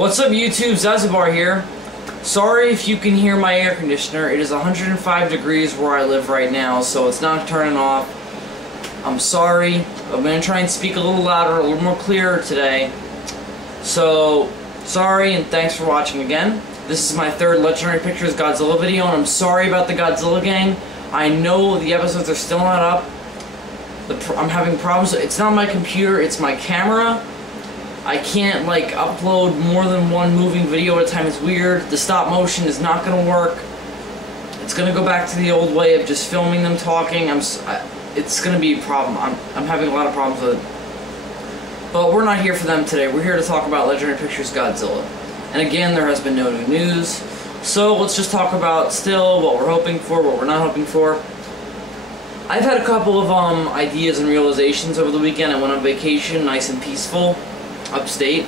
What's up YouTube, Zazabar here. Sorry if you can hear my air conditioner. It is 105 degrees where I live right now, so it's not turning off. I'm sorry. I'm going to try and speak a little louder, a little more clearer today. So, sorry and thanks for watching again. This is my third Legendary Pictures Godzilla video, and I'm sorry about the Godzilla gang. I know the episodes are still not up. I'm having problems. It's not my computer, it's my camera. I can't upload more than one moving video at a time. It's weird. The stop motion is not going to work. It's going to go back to the old way of just filming them talking. It's going to be a problem. I'm having a lot of problems with it. But we're not here for them today. We're here to talk about Legendary Pictures Godzilla. And again, there has been no new news. So let's just talk about still what we're hoping for, what we're not hoping for. I've had a couple of ideas and realizations over the weekend. I went on vacation, nice and peaceful, upstate,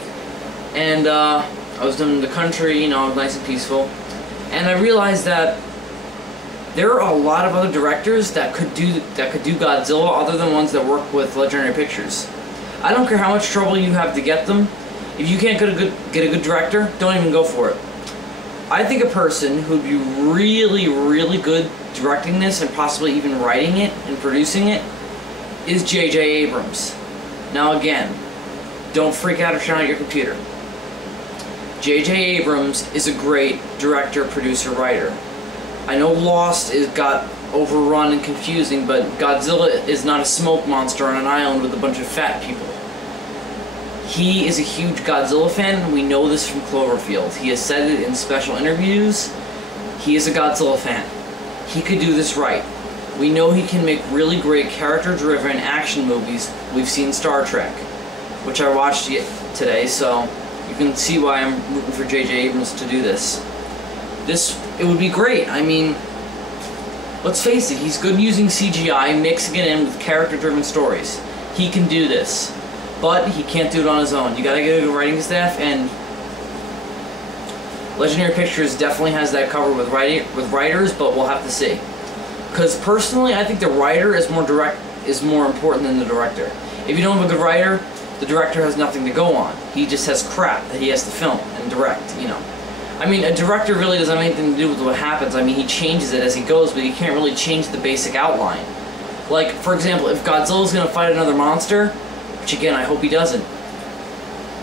and I was in the country, nice and peaceful, and I realized that there are a lot of other directors that could do Godzilla other than ones that work with Legendary Pictures. I don't care how much trouble you have to get them. If you can't get a good director, don't even go for it. I think a person who'd be really, really good directing this and possibly even writing it and producing it is J.J. Abrams. Now again, don't freak out or shut out your computer. J.J. Abrams is a great director, producer, writer. I know Lost got overrun and confusing, but Godzilla is not a smoke monster on an island with a bunch of fat people. He is a huge Godzilla fan. We know this from Cloverfield. He has said it in special interviews. He is a Godzilla fan. He could do this right. We know he can make really great character-driven action movies. We've seen Star Trek, which I watched today, so you can see why I'm rooting for J.J. Abrams to do this. It would be great. I mean, let's face it, he's good using CGI, mixing it in with character-driven stories. He can do this. But he can't do it on his own. You gotta get a good writing staff, and Legendary Pictures definitely has that covered with writers, but we'll have to see. Because personally, I think the writer is more important than the director. If you don't have a good writer, the director has nothing to go on. He just has crap that he has to film and direct, I mean, a director really doesn't have anything to do with what happens. I mean, he changes it as he goes, but he can't really change the basic outline. Like, for example, if Godzilla's gonna fight another monster, which again, I hope he doesn't,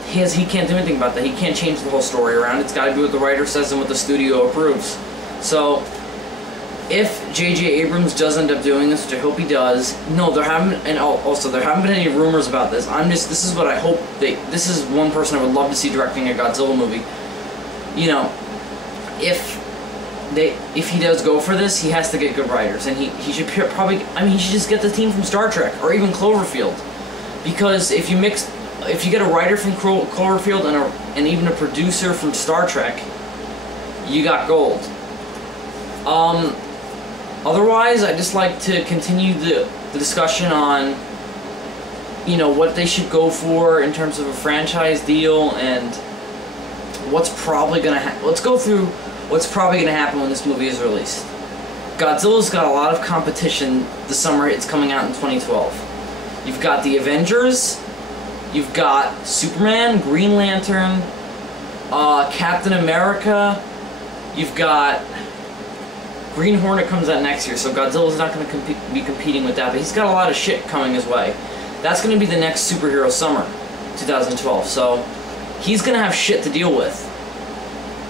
he can't do anything about that. He can't change the whole story around. It's gotta be what the writer says and what the studio approves. So, if J.J. Abrams does end up doing this, which I hope he does, no, there haven't been any rumors about this. This is what I hope this is one person I would love to see directing a Godzilla movie. If he does go for this, he has to get good writers, and he should probably, he should just get the team from Star Trek, or even Cloverfield. Because if you get a writer from Cloverfield and even a producer from Star Trek, you got gold. Otherwise, I'd just like to continue the discussion on, what they should go for in terms of a franchise deal and what's probably gonna happen. Let's go through what's probably gonna happen when this movie is released. Godzilla's got a lot of competition this summer. It's coming out in 2012. You've got the Avengers, you've got Superman, Green Lantern, Captain America, you've got Green Hornet comes out next year, so Godzilla's not going to be competing with that, but he's got a lot of shit coming his way. That's going to be the next superhero summer, 2012, so he's going to have shit to deal with.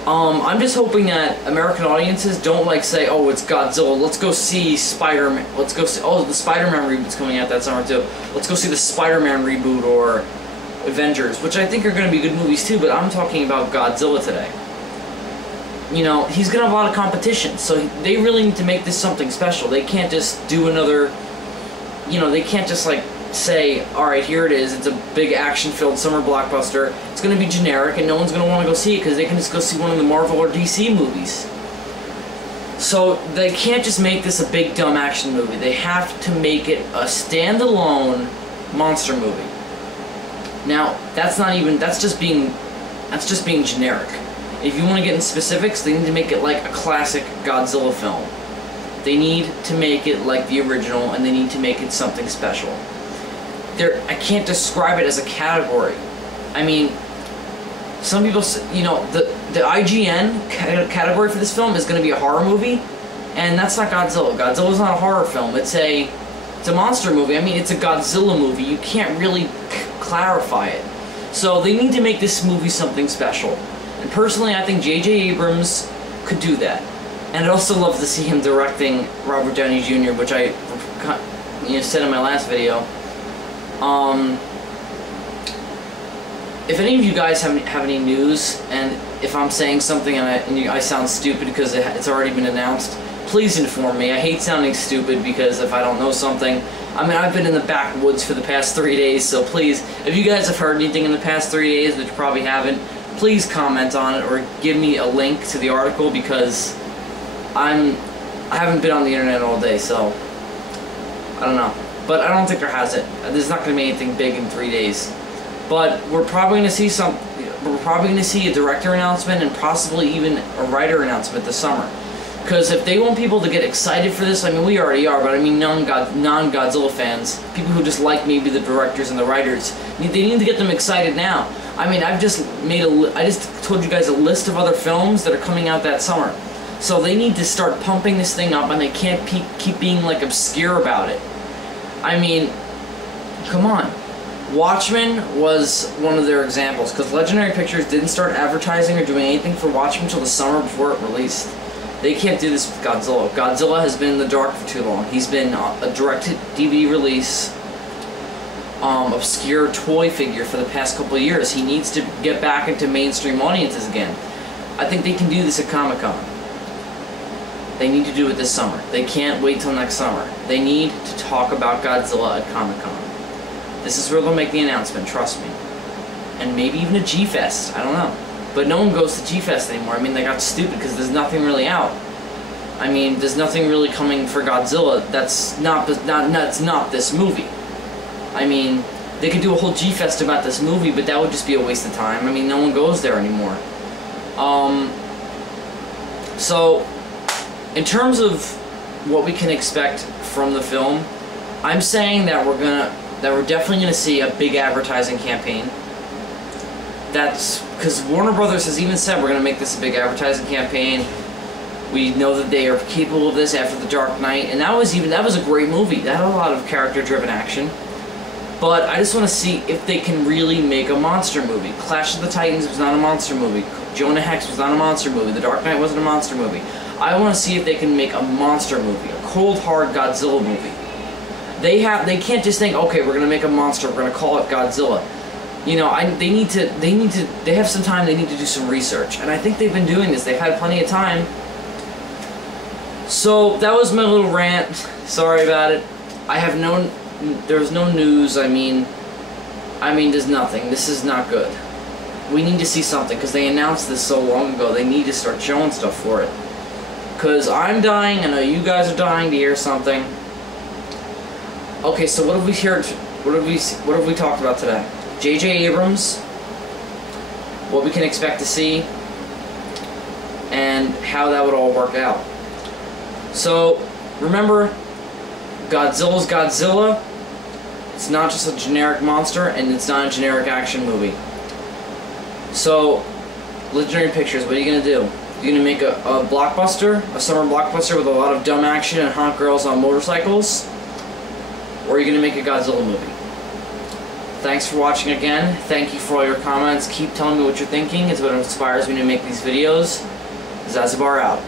I'm just hoping that American audiences don't say, oh, it's Godzilla, let's go see Spider-Man, let's go see, oh, the Spider-Man reboot's coming out that summer too, let's go see the Spider-Man reboot or Avengers, which I think are going to be good movies too, but I'm talking about Godzilla today. He's going to have a lot of competition, so they really need to make this something special. They can't just do another, they can't just say, alright, here it is, it's a big action-filled summer blockbuster, it's going to be generic and no one's going to want to go see it because they can just go see one of the Marvel or DC movies. So they can't just make this a big dumb action movie. They have to make it a standalone monster movie. Now, that's just being generic. If you want to get in specifics, they need to make it like a classic Godzilla film. They need to make it like the original, and they need to make it something special. I can't describe it as a category. I mean, some people, you know, the IGN category for this film is going to be a horror movie, and that's not Godzilla. Godzilla's not a horror film. It's a monster movie. I mean, it's a Godzilla movie. You can't really clarify it. So they need to make this movie something special. And personally, I think J.J. Abrams could do that. And I'd also love to see him directing Robert Downey Jr., which I said in my last video. If any of you guys have any news, and if I'm saying something and I sound stupid because it's already been announced, please inform me. I hate sounding stupid because if I don't know something, I mean, I've been in the backwoods for the past 3 days, so please, if you guys have heard anything in the past 3 days, which you probably haven't, please comment on it or give me a link to the article, because I haven't been on the internet all day, so I don't know. But I don't think there has it. There's not going to be anything big in 3 days. But we're probably going to see a director announcement and possibly even a writer announcement this summer. Because if they want people to get excited for this, I mean, we already are, but I mean non-Godzilla fans, people who just like maybe the directors and the writers, they need to get them excited now. I mean, I just told you guys a list of other films that are coming out that summer. So they need to start pumping this thing up, and they can't keep being, like, obscure about it. I mean, come on. Watchmen was one of their examples, because Legendary Pictures didn't start advertising or doing anything for Watchmen until the summer before it released. They can't do this with Godzilla. Godzilla has been in the dark for too long. He's been a direct-to-DVD release, obscure toy figure for the past couple of years. He needs to get back into mainstream audiences again. I think they can do this at Comic-Con. They need to do it this summer. They can't wait till next summer. They need to talk about Godzilla at Comic-Con. This is where they'll make the announcement, trust me. And maybe even a G-Fest, I don't know. But no one goes to G-Fest anymore. I mean, they got stupid because there's nothing really out. I mean, there's nothing really coming for Godzilla that's not this movie. I mean, they could do a whole G-Fest about this movie, but that would just be a waste of time. I mean, no one goes there anymore. So, in terms of what we can expect from the film, I'm saying that we're definitely gonna see a big advertising campaign. That's because Warner Brothers has even said we're gonna make this a big advertising campaign. We know that they are capable of this after The Dark Knight, and that was a great movie. That had a lot of character-driven action. But I just want to see if they can really make a monster movie. Clash of the Titans was not a monster movie. Jonah Hex was not a monster movie. The Dark Knight wasn't a monster movie. I want to see if they can make a monster movie, a cold, hard Godzilla movie. They can't just think, okay, we're gonna make a monster, we're gonna call it Godzilla. You know, they have some time, they need to do some research. And I think they've been doing this. They've had plenty of time. So, that was my little rant. Sorry about it. There's no news. I mean, there's nothing. This is not good. We need to see something, because they announced this so long ago. They need to start showing stuff for it. Because I'm dying, I know you guys are dying to hear something. Okay, so what have we heard? What have we talked about today? J.J. Abrams, what we can expect to see, and how that would all work out. So, remember, Godzilla's Godzilla. It's not just a generic monster, and it's not a generic action movie. So, Legendary Pictures, what are you going to do? You're going to make a blockbuster, a summer blockbuster with a lot of dumb action and hot girls on motorcycles? Or are you going to make a Godzilla movie? Thanks for watching again. Thank you for all your comments. Keep telling me what you're thinking. It's what inspires me to make these videos. Zazabar out.